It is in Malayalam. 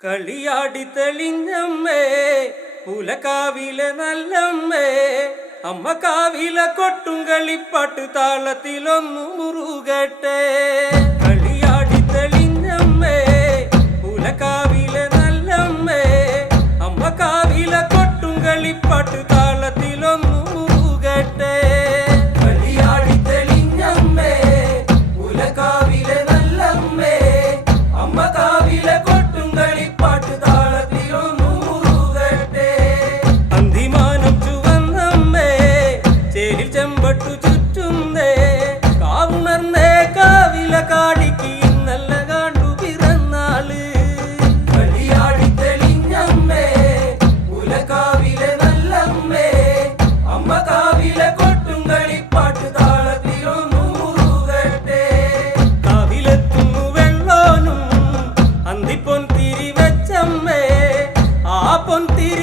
കളിയാടി തെളിഞ്ഞമ്മേ പുലകാവിലെ നല്ലമ്മേ അമ്മ കാവിലെ കൊട്ടും കളിപ്പാട്ട് താളത്തിലൊന്നു മുറുകട്ടെ. കളിയാടി തെളിഞ്ഞമ്മേ പുലകാവിലെ നല്ലമ്മേ അമ്മ കാവിലെ കൊട്ടും കളിപ്പാട്ട് താളത്തിലൊന്നു മുറുകട്ടെ. കളിയാടി തെളിഞ്ഞമ്മേ പുലകാവിലെ നല്ലമ്മേ അമ്മ കാവിലെ കൊട്ടും കളിപ്പാട്ട് താളത്തിലൊന്നു മുറുകട്ടെ. അന്തിമാനം ചുവന്നമ്മേ ചേരിൽ ചെമ്പട്ടു ചുറ്റുന്നേ കാവുണർന്നേ കാവിലെ കാടിക്ക് ഇന്നല്ല കാണ്ടു പിറന്നാള്. കളിയാടി തെളിഞ്ഞമ്മേ പുലകാവിലെ നല്ലമ്മേ അമ്മ കാവിലെ കൊട്ടും കളിപ്പാട്ട് താളത്തിലൊന്നു മുറുകട്ടെ. കാവിലെത്തുന്നു വെള്ളോനും അന്തിപ്പൊൻ തിരി വെച്ചമ്മേ ആ പൊൻ തിരി